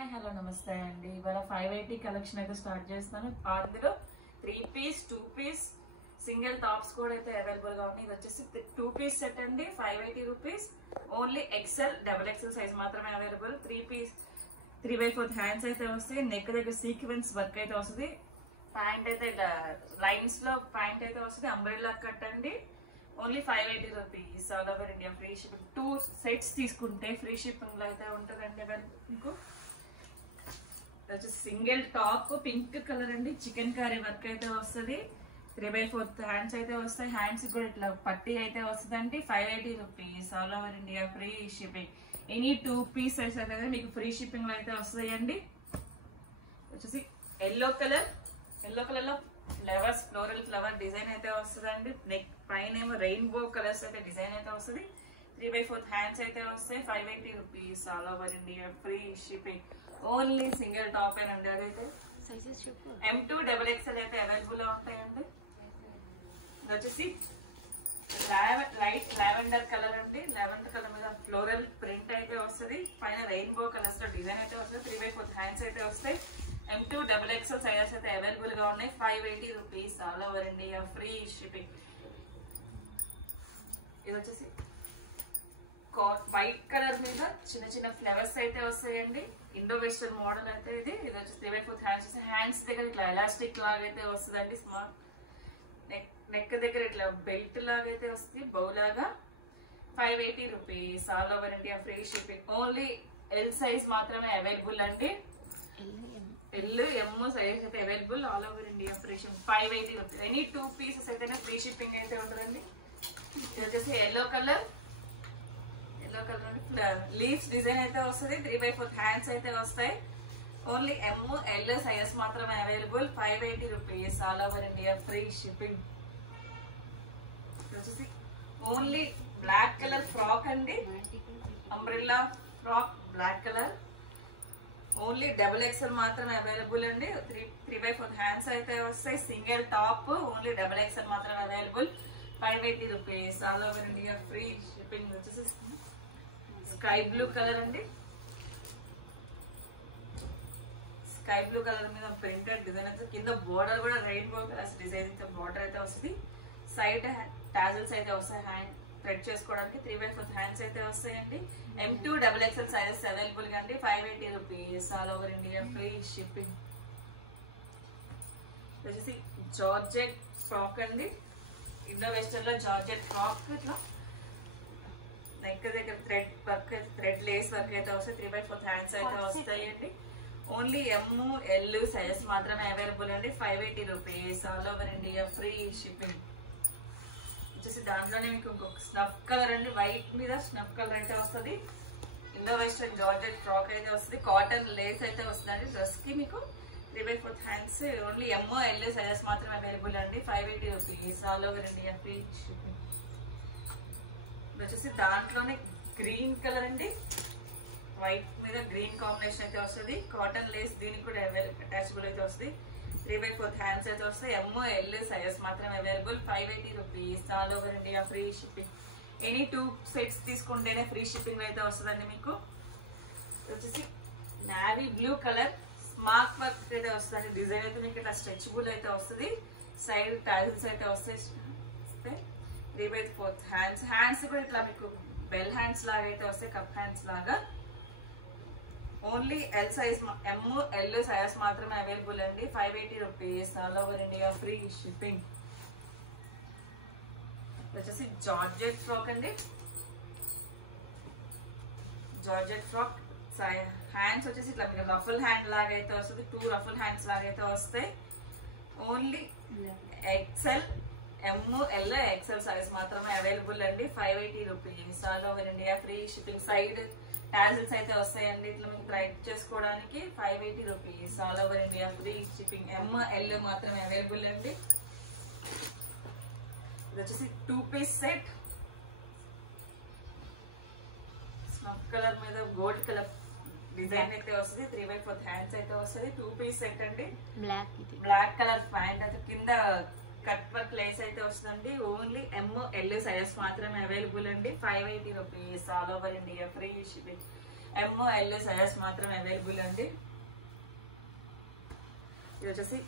Hi hello నమస్తే అండి. ఇవాళ 580 కలెక్షన్ అయితే స్టార్ట్ చేస్తాను. అందులో 3 పీస్ 2 పీస్ సింగిల్ టాప్స్ కూడా అయితే అవైలబుల్ గా ఉన్నాయి. ఇది వచ్చేసి 2 పీస్ సెట్ అండి, 580 rupees. Only XL double XL size మాత్రమే అవైలబుల్. 3 పీస్ 3/4 హ్యాండ్స్ అయితే వస్తాయి. నెక్ దగ్గర సీక్వెన్స్ వర్క్ అయితే వస్తుంది. ప్యాంట్ అయితే ఇట్లా లైన్స్ లో ప్యాంట్ అయితే వస్తుంది. అంబ్రెల్లా కట్ అండి. Only 580 rupees. All over India free shipping. 2 sets తీసుకుంటే ఫ్రీ షిప్పింగ్ లో అయితే ఉంటుందండి మీకు. సింగిల్ టాప్ పింక్ కలర్ అండి, చికెన్ కర్రీ వర్క్ అయితే వస్తుంది. 3/4 హ్యాండ్స్ అయితే వస్తాయి. హ్యాండ్స్ కూడా ఇట్లా పట్టీ అయితే వస్తుంది అండి. 580 rupees. All over India free shipping. Any 2 pieces అయితే మీకు ఫ్రీ షిప్పింగ్ లో అయితే వస్తాయి అండి. వచ్చేసి ఎల్లో కలర్ లో ఫ్లవర్స్, ఫ్లోరల్ ఫ్లవర్ డిజైన్ అయితే వస్తుందండి. నెక్ పైన ఏమో రెయిన్బో కలర్స్ అయితే డిజైన్ అయితే వస్తుంది. 3/4 హ్యాండ్స్ అయితే వస్తాయి. 580 rupees. All over India free shipping. Only single top ఏనండి. అదైతే M2 XXL అయితే అవైలబుల్ గా ఉంటాయండి. ఇది వచ్చేసి లైట్ లావెండర్ కలర్ అండి. లావెండర్ కలర్ మీద ఫ్లోరల్ ప్రింట్ అయితే వస్తుంది. పైన రెయిన్బో కలర్స్ లో డిజైన్ అయితే వస్తుంది. 3/4 హ్యాండ్స్ అయితే వస్తాయి. M2 XXL సైజెస్ అయితే అవైలబుల్ గా ఉన్నాయి. 580 rupees. All over India free shipping. ఇది వచ్చేసి వైట్ కలర్ మీద చిన్న చిన్న ఫ్లవర్స్ అయితే వస్తాయండి. ఇండో వెస్టర్న్ మోడల్ అయితే ఇది వచ్చేసి 3/4 హ్యాండ్స్. హ్యాండ్స్ దగ్గర ఇట్లా ఎలాస్టిక్ లాగా అయితే వస్తుందండి. స్మాల్ నెక్ దగ్గర ఇట్లా బెల్ట్ లాగా అయితే వస్తుంది, బౌ లాగా. 580 rupees. All over India free shipping. Only L size మాత్రమే అవైలబుల్ అండి. ఎల్ ఎం సైజ్ అయితే available. All over India free shipping. 580 rupees. Any 2 pieces అయితేనే ఫ్రీ షిప్పింగ్ అయితే ఉంటుందండి. ఇది వచ్చేసి ఎల్లో కలర్ లీవ్స్ డిజైన్ అయితే వస్తుంది. 3/4 హ్యాండ్స్ అయితే వస్తాయి. ఓన్లీ ఎం ఎల్ సైజెస్ మాత్రమే available. 580 rupees. All over India free shipping. వచ్చేసి ఓన్లీ బ్లాక్ కలర్ ఫ్రాక్ అండి. Umbrella frock black colour. Only XXL మాత్రమే అవైలబుల్ అండి. 3/4 హ్యాండ్స్ అయితే వస్తాయి. సింగిల్ టాప్ ఓన్లీ XXL మాత్రమే available. 580 rupees. All over India free shipping. వచ్చేసి sky blue colour అండి. Sky blue colour మీద ప్రింటెడ్ డిజైన్ అయితే, కింద బోర్డర్ కూడా రెయిన్బో కలర్స్ డిజైన్ బోర్డర్ అయితే వస్తుంది. సైడ్ టాజల్స్ అయితే వస్తాయి హ్యాండ్ థ్రెడ్ చేసుకోవడానికి. 3/4 హ్యాండ్స్ అయితే వస్తాయండి. M2 XXL సైజెస్ అవైలబుల్ గా అండి. 580 rupees. All over India free shipping. వచ్చేసి జార్జెట్ ఫ్రాక్ అండి. ఇండో వెస్టర్న్ లో జార్జెట్ ఫ్రాక్. ఇట్లా నెక్ దగ్గర థ్రెడ్ లేస్ వర్క్ అయితే వస్తాయి. 3/4 హ్యాండ్స్ అయితే వస్తాయండి. ఓన్లీ ఎం ఎల్ సైజెస్ మాత్రమే అవైలబుల్ అండి. 580 rupees. All over India free shipping. వచ్చేసి దాంట్లోనే మీకు ఇంకొక స్నఫ్ కలర్ అండి. వైట్ మీద స్నఫ్ కలర్ అయితే వస్తుంది. ఇండో వెస్టర్న్ జార్జెట్ ఫ్రాక్ అయితే వస్తుంది. కాటన్ లేస్ అయితే వస్తుందండి. డ్రెస్ కి మీకు 3/4 hands. Only M L sizes మాత్రమే అవైలబుల్ అండి. 580 rupees. All over India free shipping. వచ్చేసి దాంట్లోనే గ్రీన్ కలర్ అండి. వైట్ మీద గ్రీన్ కాంబినేషన్ అయితే వస్తుంది. కాటన్ లేస్ దీనికి కూడా అటాచబుల్ అయితే వస్తుంది. 3/4 హ్యాండ్స్ అయితే వస్తాయి. ఎం ఎల్ సైజెస్ మాత్రమే available. 580 rupees. All over India free shipping. Any 2 sets తీసుకుంటేనే ఫ్రీ షిప్పింగ్ అయితే వస్తుందండి మీకు. వచ్చేసి navy blue colour smart work అయితే వస్తుంది. డిజైన్ అయితే మీకు ఇట్లా స్ట్రెచబుల్ అయితే వస్తుంది. సైడ్ టైల్స్ అయితే వస్తాయి. 3/4 హ్యాండ్స్. హ్యాండ్స్ కూడా ఇట్లా మీకు బెల్ హ్యాండ్స్ లాగా అయితే వస్తాయి, కప్ హ్యాండ్స్ లాగా. Only L size M L size మాత్రమే అవైలబుల్ అండి. 580 rupees. All over India free shipping. వచ్చేసి జార్జెట్ ఫ్రాక్ అండి. జార్జెట్ ఫ్రాక్ హ్యాండ్స్ వచ్చేసి ఇట్లా మీకు రఫుల్ హ్యాండ్ లాగా అయితే వస్తుంది. 2 రఫుల్ హ్యాండ్స్ లాగా అయితే వస్తాయి. Only XL M L XL size మాత్రమే అవైలబుల్ అండి. 580 rupees. All over India free shipping. Side tassels అయితే వస్తాయండి. ఇట్లా మీకు రైట్ చేసుకోవడానికి. 580 rupees. All over India free shipping. M L మాత్రమే అవైలబుల్ అండి. ఇది వచ్చేసి 2 పీస్ సెట్. స్నఫ్ కలర్ మీద గోల్డ్ కలర్ డిజైన్ అయితే వస్తుంది. 3/4 హ్యాండ్స్ అయితే వస్తుంది. 2 పీస్ సెట్ అండి. బ్లాక్ కలర్ ప్యాంట్ అయితే కింద కట్ వర్క్ లేస్ అయితే వస్తుందండి. ఓన్లీ ఎం ఎల్ సైజెస్ మాత్రమే అవైలబుల్ అండి. 580 rupees. All over India free shipping. ML sizes మాత్రమే అవైలబుల్ అండి. ఇది వచ్చేసి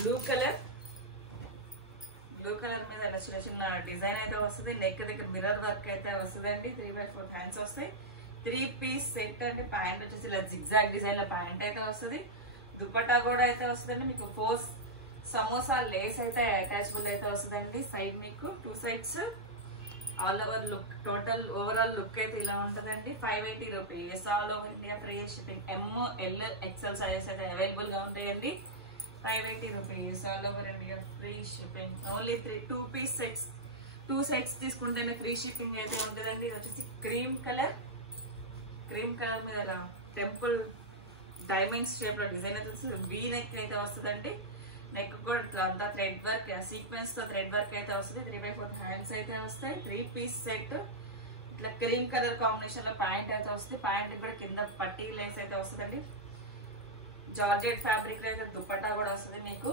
బ్లూ కలర్ మీద ఇలా చిన్న చిన్న డిజైన్ అయితే వస్తుంది. నెక్ దగ్గర మిర్రర్ వర్క్ అయితే వస్తుందండి. 3/4 హ్యాండ్స్ వస్తాయి. 3 పీస్ సెట్ అంటే ప్యాంట్ వచ్చేసి ఇలా జిగ్జాగ్ డిజైన్ లో ప్యాంట్ అయితే వస్తుంది. దుపట్టా కూడా అయితే వస్తుందండి. మీకు 4 సమోసా లేస్ అయితే అటాచబుల్ అయితే వస్తుందండి. సైడ్ మీకు 2 sides all over look, total overall look అయితే ఇలా ఉంటుందండి. 580 rupees. All over India free shipping. ML XL sizes అయితే అవైలబుల్ గా ఉంటాయండి. 580 rupees. All over India free shipping. Only 2 piece sets, 2 sets తీసుకుంటేనే ఫ్రీ షిప్పింగ్ అయితే ఉంటుందండి. ఇది వచ్చేసి క్రీమ్ కలర్ మీద ఇలా టెంపుల్ డైమండ్స్ షేప్ లో డిజైన్ అయితే వస్తుంది. వీ నెక్ అయితే వస్తుందండి. నెక్ కూడా అంతా థ్రెడ్ వర్క్, సీక్వెన్స్ తో థ్రెడ్ వర్క్ అయితే వస్తుంది. 3/4 హ్యాండ్స్ అయితే వస్తాయి. 3 పీస్ సెట్. ఇట్లా క్రీమ్ కలర్ కాంబినేషన్ లో ప్యాంట్ అయితే వస్తుంది. ప్యాంట్ కూడా కింద పట్టీ లేస్ అయితే వస్తుందండి. జార్జెట్ ఫ్యాబ్రిక్ అయితే దుపట్టా కూడా వస్తుంది. మీకు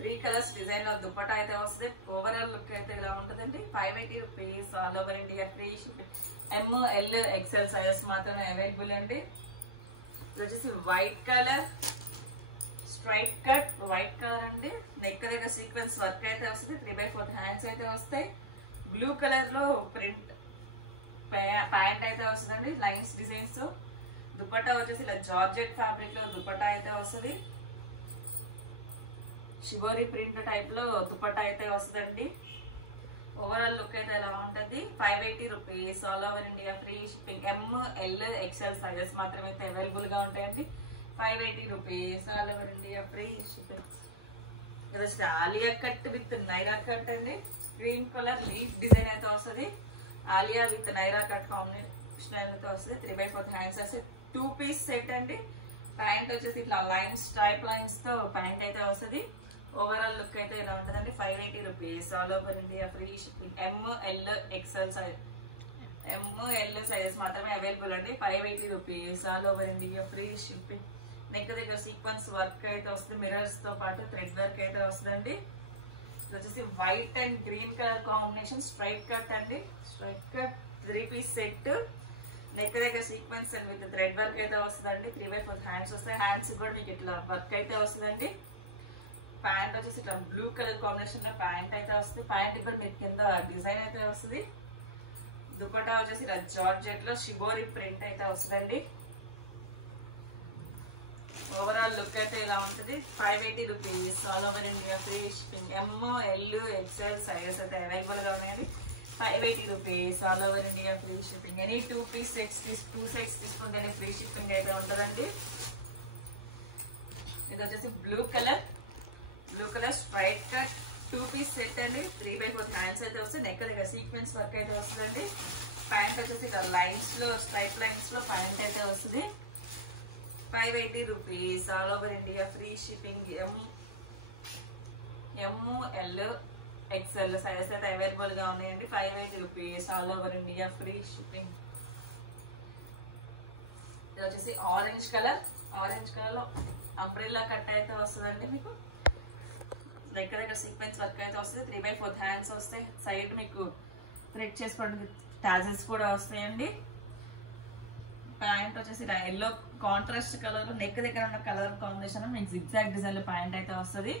3 కలర్స్ డిజైన్ లో దుపట్టా అయితే వస్తుంది. ఓవరాల్ లుక్ అయితే ఇలా ఉంటుందండి. 580 rupees. All over India free shipping. ML XL sizes మాత్రమే అవైలబుల్ అండి. ఇది వచ్చేసి white colour straight cut white colour అండి. నెక్ దగ్గర సీక్వెన్స్ వర్క్ అయితే వస్తుంది. 3/4 హ్యాండ్స్ అయితే వస్తాయి. బ్లూ కలర్ లో ప్రింట్ ప్యాంట్ అయితే వస్తుందండి. లైన్స్ డిజైన్స్ తో. దుపట్టా వచ్చేసి ఇలా జార్జెట్ ఫ్యాబ్రిక్ లో దుపట్టా అయితే వస్తుంది. షిబోరి ప్రింట్ టైప్ లో దుపట్టా అయితే వస్తుందండి. ఓవరాల్ లుక్ అయితే ఎలా ఉంటుంది. 580 rupees. All over India free shipping. ML XL sizes మాత్రమే అయితే అవైలబుల్ గా ఉంటాయండి. 580 rupees. All over India free shipping. ఇది వచ్చి Alia cut with Naira cut అండి. గ్రీన్ కలర్ లీఫ్ డిజైన్ అయితే వస్తుంది. Alia with Naira cut combination అయితే వస్తుంది. 3/4 హ్యాండ్స్ వస్తే 2 పీస్ సెట్ అండి. ప్యాంట్ వచ్చేసి ఇట్లా లైన్స్ టైప్ లైన్స్ తో ప్యాంట్ అయితే వస్తుంది. ఓవరాల్ లుక్ అయితే ఇలా ఉంటుందండి. 580 rupees. All over India free shipping. ML XL sizes మాత్రమే అవైలబుల్ అండి. 580 rupees. All over India free shipping. Neck దగ్గర సీక్వెన్స్ వర్క్ అయితే వస్తుంది. మిర్రర్స్ తో పాటు థ్రెడ్ వర్క్ అయితే వస్తుందండి. ఇది వచ్చేసి white and green colour combination straight cut అండి. Straight cut 3 piece set. Neck దగ్గర sequence and with thread work అయితే వస్తుందండి. 3/4 హ్యాండ్స్ వస్తాయి. హ్యాండ్స్ కూడా మీకు ఇట్లా వర్క్ అయితే వస్తుందండి. ప్యాంట్ వచ్చేసి ఇట్లా బ్లూ కలర్ కాంబినేషన్ లో ప్యాంట్ అయితే వస్తుంది. ప్యాంట్ కూడా మీకు కింద డిజైన్ అయితే వస్తుంది. దుపట్టా వచ్చేసి ఇలా జార్జెట్ లో షిబోరి ప్రింట్ అయితే వస్తుందండి. ఓవరాల్ లుక్ అయితే ఇలా ఉంటుంది. 580 rupees. All over India free shipping. ML XL sizes అయితే అవైలబుల్ గా ఉన్నాయండి. 580 rupees. All over India free shipping. Any 2 piece sets 2 sets తీసుకుంటేనే ఫ్రీ షిప్పింగ్ అయితే ఉంటుందండి. ఇది వచ్చేసి blue colour straight cut 2 piece set అండి. 3/4 హ్యాండ్స్ అయితే వస్తుంది. నెక్ దగ్గర సీక్వెన్స్ వర్క్ అయితే వస్తుందండి. ప్యాంట్ వచ్చేసి ఇలా లైన్స్ లో స్ట్రైట్ లైన్స్ లో ప్యాంట్ అయితే వస్తుంది. 580 rupees. All over India free shipping. ML XL sizes అయితే అవైలబుల్ గా ఉన్నాయండి. 580 rupees. All over India free shipping. ఇది వచ్చేసి ఆరెంజ్ కలర్ లో అంబ్రెల్లా కట్ అయితే వస్తుందండి. మీకు దగ్గర దగ్గర సీక్వెన్స్ వర్క్ అయితే వస్తుంది. 3/4 హ్యాండ్స్ వస్తాయి. సైడ్ మీకు థ్రెడ్ చేసుకోవడానికి టాజెస్ కూడా వస్తాయండి. ప్యాంట్ వచ్చేసి ఎల్లో కాంట్రాస్ట్ కలర్ నెక్ దగ్గర ఉన్న కలర్ కాంబినేషన్ మీకు జిగ్జాగ్ డిజైన్ లో ప్యాంట్ అయితే వస్తుంది.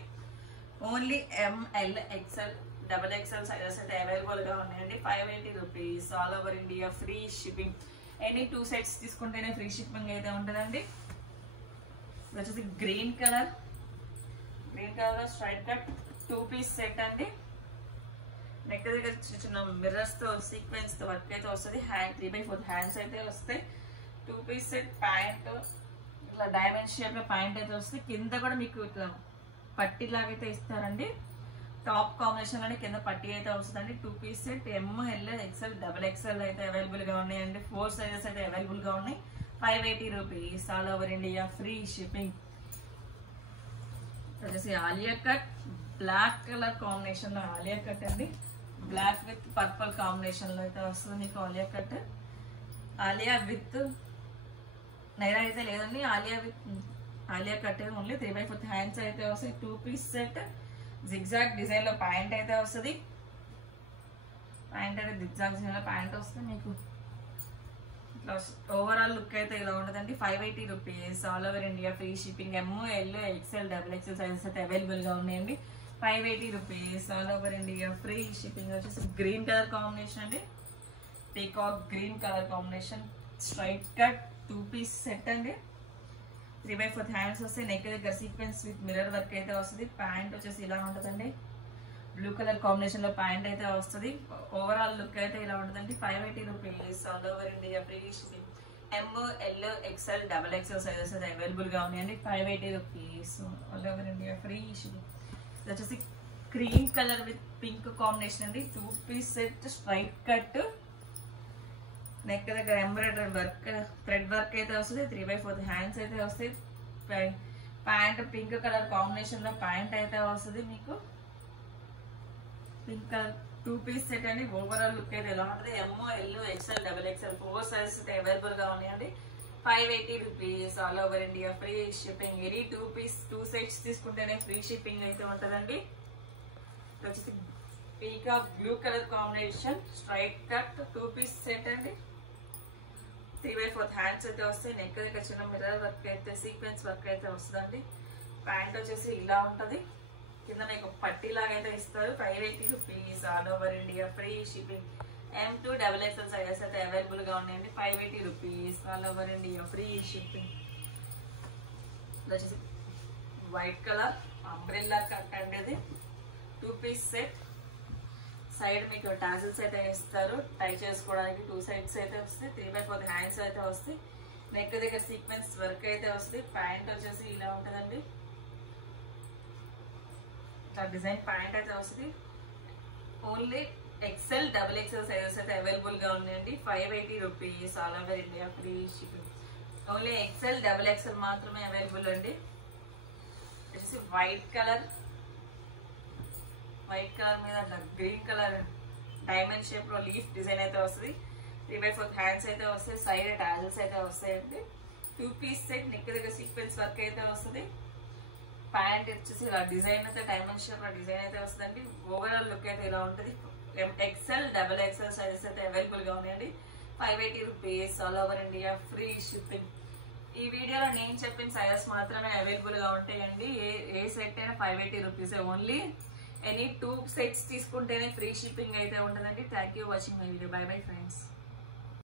Only ML XL XXL sizes అయితే అవైలబుల్ గా ఉన్నాయండి. 580 rupees. All over India free shipping. Any 2 sets తీసుకుంటేనే ఫ్రీ షిప్పింగ్ అయితే ఉంటుందండి. ఇది వచ్చేసి గ్రీన్ కలర్ లో స్ట్రైట్ కట్ 2 పీస్ సెట్ అండి. నెక్ దగ్గర చిన్న చిన్న మిర్రర్స్ తో సీక్వెన్స్ తో వర్క్ అయితే వస్తుంది. 3/4 హ్యాండ్స్ అయితే వస్తాయి. 2 పీస్ సెట్ ప్యాంట్ ఇట్లా డైమండ్ షేప్ లో ప్యాంట్ అయితే వస్తుంది. కింద కూడా మీకు ఇట్లా పట్టీ లాగైతే ఇస్తారండి. టాప్ కాంబినేషన్ లోనే కింద పట్టీ అయితే వస్తుందండి. 2 piece set ML XL XXL అయితే అవైలబుల్ గా ఉన్నాయండి. 4 సైజెస్ అయితే అవైలబుల్ గా ఉన్నాయి. 580 rupees. All over India free shipping. వచ్చేసి Alia cut black colour combination లో ఆలియా కట్ అండి. బ్లాక్ విత్ పర్పుల్ కాంబినేషన్ లో అయితే వస్తుంది మీకు ఆలియా కట్. ఆలియా విత్ నైరా అయితే లేదండి. ఆలియా కట్ ఓన్లీ 3/4 హ్యాండ్స్ అయితే వస్తాయి. 2 పీస్ సెట్ జిగ్జాగ్ డిజైన్ లో ప్యాంట్ అయితే వస్తుంది. ప్యాంట్ అయితే జిగ్జాగ్ డిజైన్ లో ప్యాంట్ వస్తుంది. మీకు ఇట్లా ఓవరాల్ లుక్ అయితే ఇలా ఉండదండి. 580 rupees, all over India free shipping. ML, XL, XXL sizes అయితే అవైలబుల్ గా ఉన్నాయండి. 580 rupees, all over India free shipping. వచ్చేసి గ్రీన్ కలర్ కాంబినేషన్ అండి, peacock green colour combination, straight cut 2 piece set అండి. 3/4 హ్యాండ్స్ వస్తాయి, నెక్ దగ్గర సీక్వెన్స్ విత్ మిర్రర్ వర్క్ అయితే వస్తుంది. ప్యాంట్ వచ్చేసి ఇలా ఉంటుందండి, బ్లూ కలర్ కాంబినేషన్ లో ప్యాంట్ అయితే వస్తుంది. ఓవరాల్ లుక్ అయితే ఇలా ఉంటుందండి. 580 rupees, all over India free shipping. ML, XL, XXL sizes అయితే అవైలబుల్ గా ఉన్నాయండి. 580 rupees, all over India free shipping. ఇది వచ్చేసి cream colour with pink combination అండి, 2 piece set, straight cut, neck దగ్గర ఎంబ్రాయిడరీ వర్క్, థ్రెడ్ వర్క్ అయితే వస్తుంది. 3/4 hands అయితే వస్తాయి. ప్యాంట్ పింక్ కలర్ కాంబినేషన్ లో ప్యాంట్ అయితే వస్తుంది మీకు. పింక్ కలర్ 2 పీస్ సెట్ అండి. ఓవరాల్ లుక్ అయితే ఎలా ఉంటుంది. ML, XL, XXL 4 సైజెస్ అయితే అవైలబుల్ గా ఉన్నాయండి. 580 rupees, all over India free shipping. ఇది 2 సెట్స్ తీసుకుంటేనే ఫ్రీ షిప్పింగ్ అయితే ఉంటుందండి. వచ్చేసి peacock blue colour combination, straight cut 2 piece set అండి. 3/4 హ్యాండ్స్ అయితే వస్తాయి, నెక్ దగ్గర చిన్న మిర్రర్ వర్క్ అయితే సీక్వెన్స్ వర్క్ అయితే వస్తుందండి. ప్యాంట్ వచ్చేసి ఇలా ఉంటది, కింద మీకు పట్టీ లాగా అయితే ఇస్తారు. 580 rupees, all over India free shipping. M2 XXL sizes అయితే అవైలబుల్ గా ఉన్నాయండి. 580 rupees, all over India free shipping. వచ్చేసి వైట్ కలర్ అంబ్రెల్లా కట్ అండి, 2 పీస్ సెట్. సైడ్ మీకు టాజిల్స్ అయితే ఇస్తారు టై చేసుకోవడానికి. 2 సైడ్స్ అయితే వస్తాయి. 3/4 హ్యాండ్స్ అయితే వస్తాయి, నెక్ దగ్గర సీక్వెన్స్ వర్క్ అయితే వస్తుంది. ప్యాంట్ వచ్చేసి ఇలా ఉంటుందండి, డిజైన్ ప్యాంట్ అయితే వస్తుంది. ఓన్లీ XL, XXL సైజెస్ అయితే అవైలబుల్ గా ఉన్నాయండి. 580 rupees, all over India free shipping. Only XL, XXL మాత్రమే అవైలబుల్ అండి. వచ్చేసి వైట్ కలర్ మీద గ్రీన్ కలర్ డైమండ్ షేప్ లో లీఫ్ డిజైన్ అయితే వస్తుంది. 3/4 హ్యాండ్స్ అయితే వస్తాయి, సైడ్ టాజిల్స్ అయితే వస్తాయండి. 2 పీస్ సెట్, నెక్ దగ్గర సీక్వెన్స్ వర్క్ అయితే వస్తుంది. ప్యాంట్ వచ్చేసి ఇలా డిజైన్ అయితే డైమండ్ షేప్ లో డిజైన్ అయితే వస్తుందండి. ఓవరాల్ లుక్ అయితే ఇలా ఉంటుంది. XL, XXL సైజెస్ అయితే అవైలబుల్ గా ఉన్నాయండి. 580 rupees, all over India free shipping. ఈ వీడియోలో నేను చెప్పిన సైజెస్ మాత్రమే అవైలబుల్ గా ఉంటాయండి. ఏ సెట్ అయినా 580 రూపీస్. ఓన్లీ ఎనీ 2 సెట్స్ తీసుకుంటేనే ఫ్రీ షిప్పింగ్ అయితే ఉంటుందండి. Thank you watching my video. By bye friends.